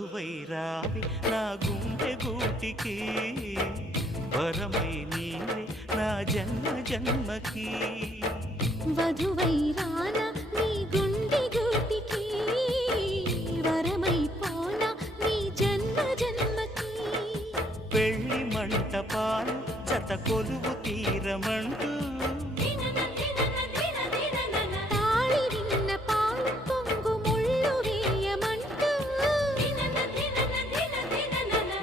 వధువై రావి నా గుండె గూటికి వరమై నీవే నా జన్మ జన్మకి వధువై రానా నీ గుండె గూటికి వరమై పోనా నీ జన్మ జన్మకి పెళ్లి మంటపాలు జత కొలువు తీరమంటూ తాళి విన్న పాలు పొంగు ముళ్ళు వేయమంటూ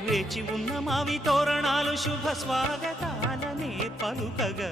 వేచి ఉన్న మావి తోరణాలు శుభ స్వాగతాలనే పలుకగా